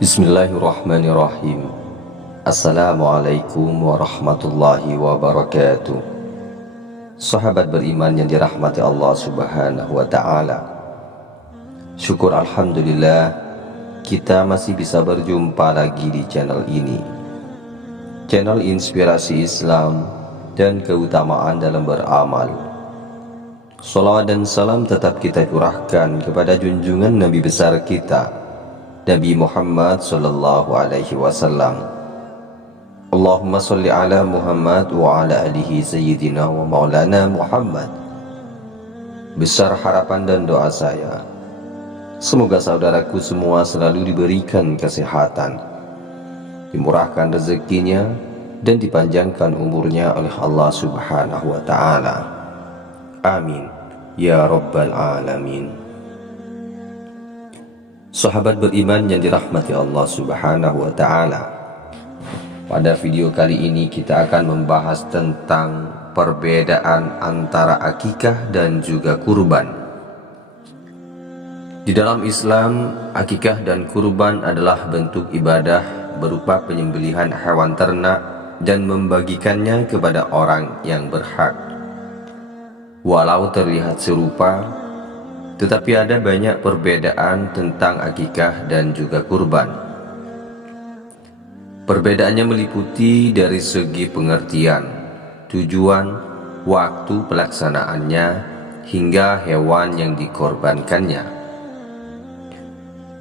Bismillahirrahmanirrahim. Assalamualaikum warahmatullahi wabarakatuh. Sahabat beriman yang dirahmati Allah subhanahu wa ta'ala, syukur alhamdulillah kita masih bisa berjumpa lagi di channel ini, channel inspirasi Islam dan keutamaan dalam beramal. Salawat dan salam tetap kita curahkan kepada junjungan Nabi besar kita, Nabi Muhammad sallallahu alaihi wasallam. Allahumma salli ala Muhammad wa ala alihi sayyidina wa maulana Muhammad. Besar harapan dan doa saya, semoga saudaraku semua selalu diberikan kesehatan, dimurahkan rezekinya, dan dipanjangkan umurnya oleh Allah subhanahu wa ta'ala. Amin ya rabbal alamin. Sahabat beriman yang dirahmati Allah subhanahu wa ta'ala, pada video kali ini kita akan membahas tentang perbedaan antara akikah dan juga kurban. Di dalam Islam, akikah dan kurban adalah bentuk ibadah berupa penyembelihan hewan ternak dan membagikannya kepada orang yang berhak. Walau terlihat serupa, tetapi ada banyak perbedaan tentang akikah dan juga kurban. Perbedaannya meliputi dari segi pengertian, tujuan, waktu pelaksanaannya, hingga hewan yang dikorbankannya.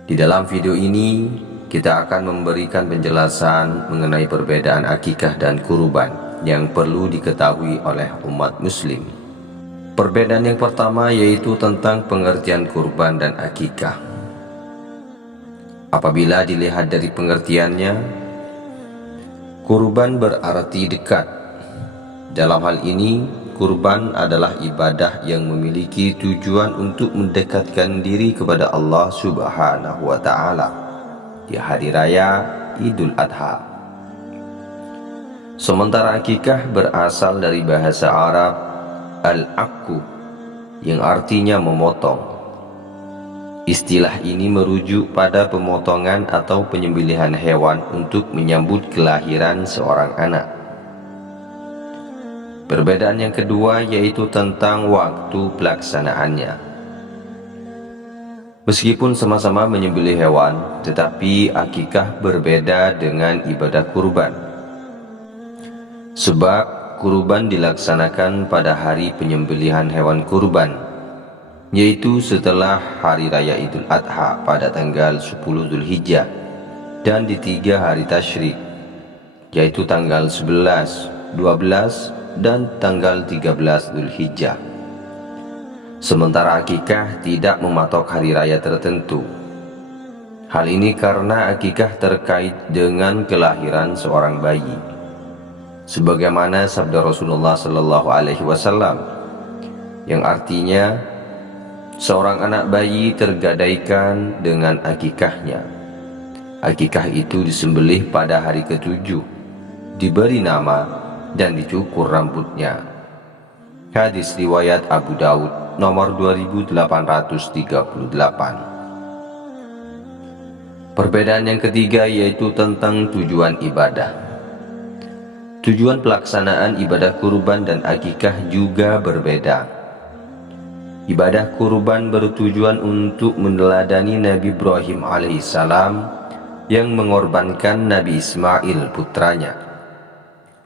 Di dalam video ini, kita akan memberikan penjelasan mengenai perbedaan akikah dan kurban yang perlu diketahui oleh umat muslim. Perbedaan yang pertama yaitu tentang pengertian kurban dan akikah. Apabila dilihat dari pengertiannya, kurban berarti dekat. Dalam hal ini, kurban adalah ibadah yang memiliki tujuan untuk mendekatkan diri kepada Allah subhanahu wa ta'ala di hari raya Idul Adha. Sementara akikah berasal dari bahasa Arab al-akku, yang artinya memotong. Istilah ini merujuk pada pemotongan atau penyembelihan hewan untuk menyambut kelahiran seorang anak. Perbedaan yang kedua yaitu tentang waktu pelaksanaannya. Meskipun sama-sama menyembelih hewan, tetapi akikah berbeda dengan ibadah kurban. Sebab kurban dilaksanakan pada hari penyembelihan hewan kurban, yaitu setelah hari raya Idul Adha pada tanggal 10 Dzulhijjah, dan di 3 hari tasyrik, yaitu tanggal 11, 12, dan tanggal 13 Dzulhijjah. Sementara akikah tidak mematok hari raya tertentu. Hal ini karena akikah terkait dengan kelahiran seorang bayi, sebagaimana sabda Rasulullah sallallahu alaihi wasallam yang artinya seorang anak bayi tergadaikan dengan akikahnya. Akikah itu disembelih pada hari ke-7, diberi nama dan dicukur rambutnya. Hadis riwayat Abu Daud nomor 2838. Perbedaan yang ketiga yaitu tentang tujuan ibadah. Tujuan pelaksanaan ibadah kurban dan akikah juga berbeda. Ibadah kurban bertujuan untuk meneladani Nabi Ibrahim alaihissalam yang mengorbankan Nabi Ismail putranya.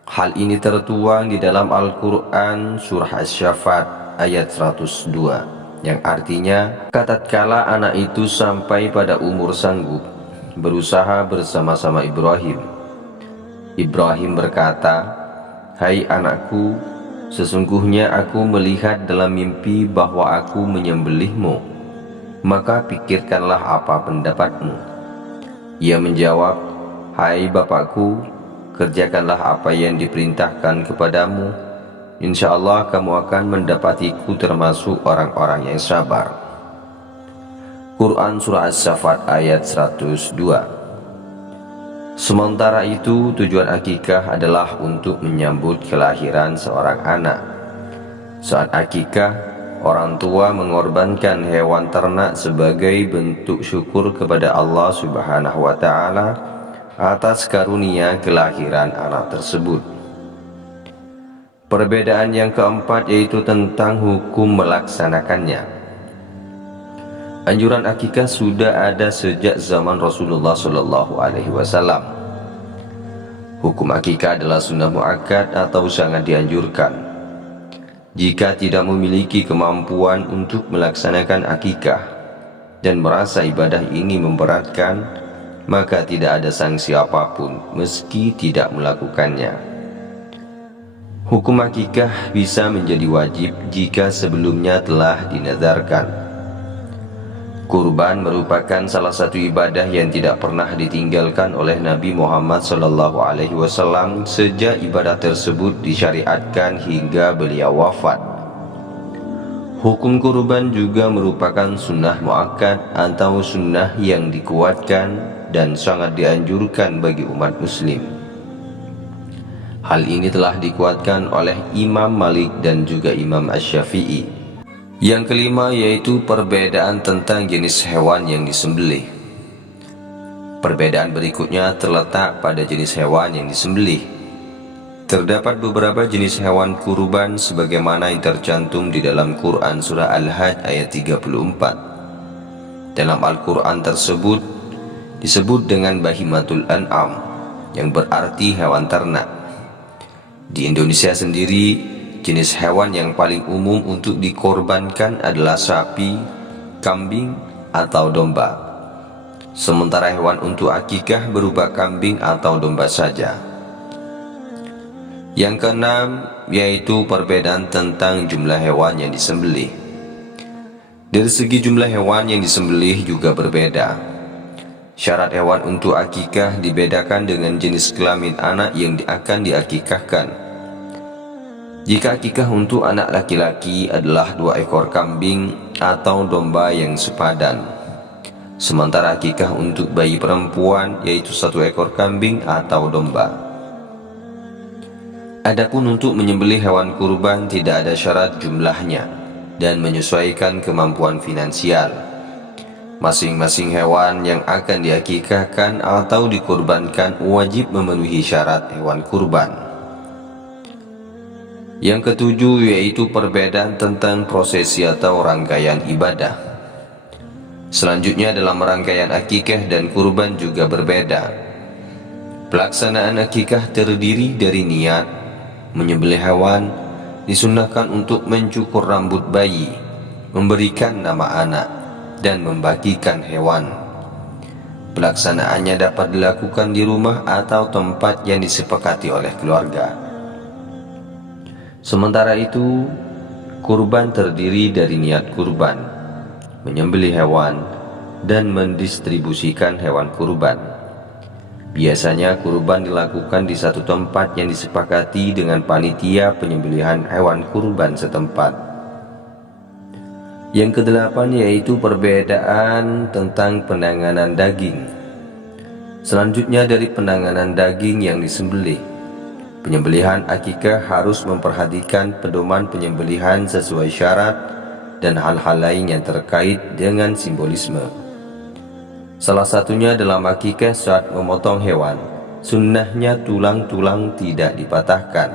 Hal ini tertuang di dalam Al-Quran surah Asy-Syaffat ayat 102, yang artinya, tatkala anak itu sampai pada umur sanggup, berusaha bersama-sama Ibrahim. Ibrahim berkata, "Hai anakku, sesungguhnya aku melihat dalam mimpi bahwa aku menyembelihmu, maka pikirkanlah apa pendapatmu." Ia menjawab, "Hai bapakku, kerjakanlah apa yang diperintahkan kepadamu. Insya Allah kamu akan mendapatiku termasuk orang-orang yang sabar." Quran Surah As-Saffat ayat 102. Sementara itu, tujuan akikah adalah untuk menyambut kelahiran seorang anak. Saat akikah, orang tua mengorbankan hewan ternak sebagai bentuk syukur kepada Allah Subhanahu wa Ta'ala atas karunia kelahiran anak tersebut. Perbedaan yang keempat yaitu tentang hukum melaksanakannya. Anjuran akikah sudah ada sejak zaman Rasulullah SAW. Hukum akikah adalah sunnah muakkad atau sangat dianjurkan. Jika tidak memiliki kemampuan untuk melaksanakan akikah dan merasa ibadah ini memberatkan, maka tidak ada sanksi apapun meski tidak melakukannya. Hukum akikah bisa menjadi wajib jika sebelumnya telah dinazarkan. Kurban merupakan salah satu ibadah yang tidak pernah ditinggalkan oleh Nabi Muhammad SAW sejak ibadah tersebut disyariatkan hingga beliau wafat. Hukum kurban juga merupakan sunnah muakkad atau sunnah yang dikuatkan dan sangat dianjurkan bagi umat muslim. Hal ini telah dikuatkan oleh Imam Malik dan juga Imam Asy-Syafi'i. Yang kelima yaitu perbedaan tentang jenis hewan yang disembelih. Perbedaan berikutnya terletak pada jenis hewan yang disembelih. Terdapat beberapa jenis hewan kurban sebagaimana yang tercantum di dalam Quran surah Al-Hajj ayat 34. Dalam Al-Quran tersebut disebut dengan bahimatul an'am yang berarti hewan ternak. Di Indonesia sendiri, jenis hewan yang paling umum untuk dikorbankan adalah sapi, kambing, atau domba. Sementara hewan untuk akikah berupa kambing atau domba saja. Yang keenam yaitu perbedaan tentang jumlah hewan yang disembelih. Dari segi jumlah hewan yang disembelih juga berbeda. Syarat hewan untuk akikah dibedakan dengan jenis kelamin anak yang akan diakikahkan. Jika akikah untuk anak laki-laki adalah 2 ekor kambing atau domba yang sepadan, sementara akikah untuk bayi perempuan yaitu 1 ekor kambing atau domba. Adapun untuk menyembelih hewan kurban tidak ada syarat jumlahnya dan menyesuaikan kemampuan finansial. Masing-masing hewan yang akan diakikahkan atau dikurbankan wajib memenuhi syarat hewan kurban. Yang ketujuh yaitu perbedaan tentang prosesi atau rangkaian ibadah. Selanjutnya dalam rangkaian akikah dan kurban juga berbeda. Pelaksanaan akikah terdiri dari niat, menyembelih hewan, disunnahkan untuk mencukur rambut bayi, memberikan nama anak, dan membagikan hewan. Pelaksanaannya dapat dilakukan di rumah atau tempat yang disepakati oleh keluarga. Sementara itu, kurban terdiri dari niat kurban, menyembelih hewan, dan mendistribusikan hewan kurban. Biasanya kurban dilakukan di satu tempat yang disepakati dengan panitia penyembelihan hewan kurban setempat. Yang kedelapan yaitu perbedaan tentang penanganan daging. Selanjutnya dari penanganan daging yang disembelih, penyembelihan akikah harus memperhatikan pedoman penyembelihan sesuai syarat dan hal-hal lain yang terkait dengan simbolisme. Salah satunya dalam akikah saat memotong hewan, sunnahnya tulang-tulang tidak dipatahkan.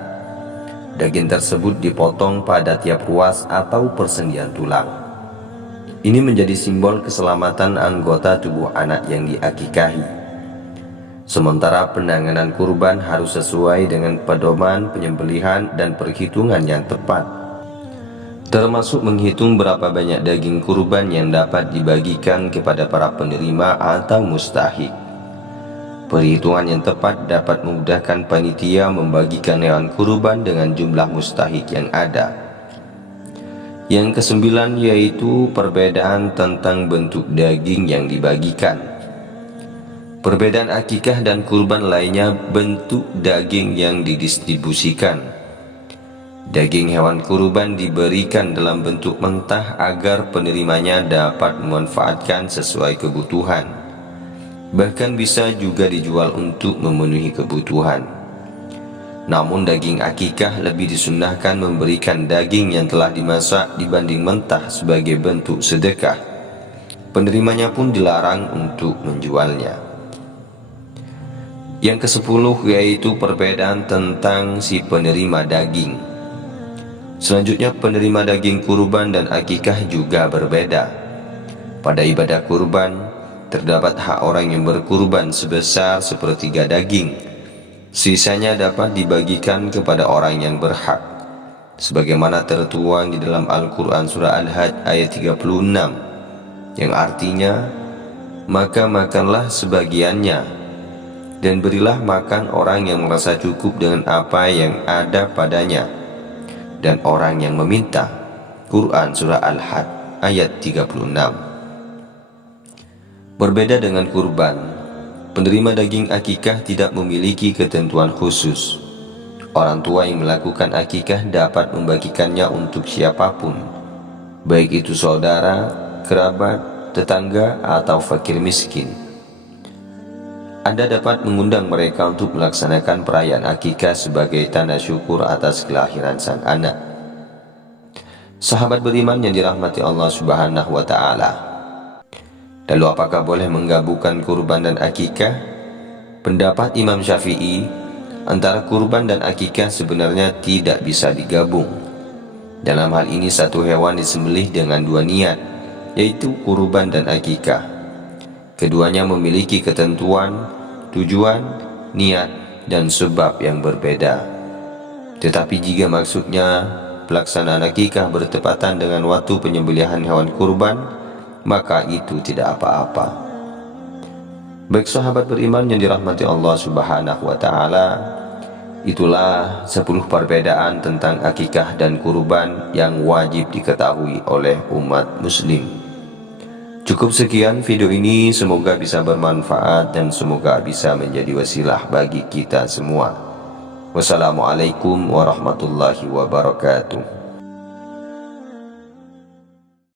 Daging tersebut dipotong pada tiap ruas atau persendian tulang. Ini menjadi simbol keselamatan anggota tubuh anak yang diakikahi. Sementara penanganan kurban harus sesuai dengan pedoman penyembelihan dan perhitungan yang tepat, termasuk menghitung berapa banyak daging kurban yang dapat dibagikan kepada para penerima atau mustahik. Perhitungan yang tepat dapat memudahkan panitia membagikan hewan kurban dengan jumlah mustahik yang ada. Yang kesembilan yaitu perbedaan tentang bentuk daging yang dibagikan. Perbedaan akikah dan kurban lainnya bentuk daging yang didistribusikan. Daging hewan kurban diberikan dalam bentuk mentah agar penerimanya dapat memanfaatkan sesuai kebutuhan. Bahkan bisa juga dijual untuk memenuhi kebutuhan. Namun daging akikah lebih disunnahkan memberikan daging yang telah dimasak dibanding mentah sebagai bentuk sedekah. Penerimanya pun dilarang untuk menjualnya. Yang ke-10 yaitu perbedaan tentang si penerima daging. Selanjutnya, penerima daging kurban dan akikah juga berbeda. Pada ibadah kurban, terdapat hak orang yang berkurban sebesar sepertiga daging. Sisanya dapat dibagikan kepada orang yang berhak, sebagaimana tertuang di dalam Al-Quran Surah Al-Hajj ayat 36, yang artinya, maka makanlah sebagiannya, dan berilah makan orang yang merasa cukup dengan apa yang ada padanya, dan orang yang meminta. Quran Surah Al-Hajj ayat 36. Berbeda dengan kurban, penerima daging akikah tidak memiliki ketentuan khusus. Orang tua yang melakukan akikah dapat membagikannya untuk siapapun, baik itu saudara, kerabat, tetangga, atau fakir miskin. Anda dapat mengundang mereka untuk melaksanakan perayaan akikah sebagai tanda syukur atas kelahiran sang anak. Sahabat beriman yang dirahmati Allah Subhanahu wa Ta'ala, lalu apakah boleh menggabungkan kurban dan akikah? Pendapat Imam Syafi'i, antara kurban dan akikah sebenarnya tidak bisa digabung. Dalam hal ini satu hewan disembelih dengan dua niat, yaitu kurban dan akikah. Keduanya memiliki ketentuan, tujuan, niat, dan sebab yang berbeda. Tetapi jika maksudnya pelaksanaan akikah bertepatan dengan waktu penyembelihan hewan kurban, maka itu tidak apa-apa. Baik sahabat beriman yang dirahmati Allah Subhanahu wa Ta'ala, itulah 10 perbedaan tentang akikah dan kurban yang wajib diketahui oleh umat muslim. Cukup sekian video ini, semoga bisa bermanfaat dan semoga bisa menjadi wasilah bagi kita semua. Wassalamualaikum warahmatullahi wabarakatuh.